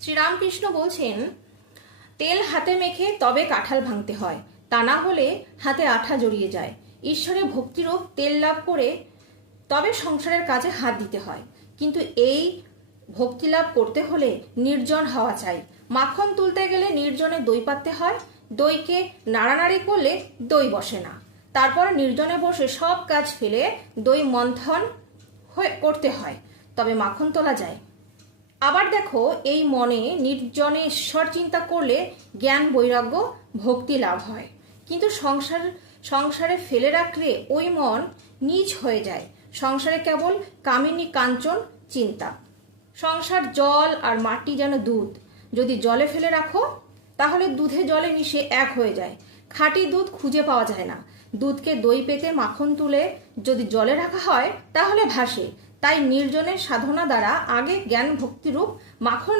শ্রীরামকৃষ্ণ বলছেন, তেল হাতে মেখে তবে কাঁঠাল ভাঙতে হয়, তা না হলে হাতে আঠা জড়িয়ে যায়। ঈশ্বরে ভক্তিরূপ তেল লাভ করে তবে সংসারের কাজে হাত দিতে হয়। কিন্তু এই ভক্তি লাভ করতে হলে নির্জন হওয়া চাই। মাখন তুলতে গেলে নির্জনে দই পাততে হয়, দইকে নাড়ানাড়ি করলে দই বসে না। তারপর নির্জনে বসে সব কাজ ফেলে দই মন্থন করতে হয়, তবে মাখন তোলা যায়। আবার দেখো, এই মনে নির্জনে ঈশ্বর চিন্তা করলে জ্ঞান বৈরাগ্য ভক্তি লাভ হয়। কিন্তু সংসারে ফেলে রাখলে ওই মন নীচ হয়ে যায়। সংসারে কেবল কামিনী কাঞ্চন চিন্তা। সংসার জল আর মাটি যেন দুধ, যদি জলে ফেলে রাখো তাহলে দুধে জলে মিশে এক হয়ে যায়। খাঁটি দুধ খুঁজে পাওয়া যায় না। দুধকে দই পেতে মাখন তুলে যদি জলে রাখা হয় তাহলে ভাসে। তাই নির্জনের সাধনা দ্বারা আগে জ্ঞান ভক্তিরূপ মাখন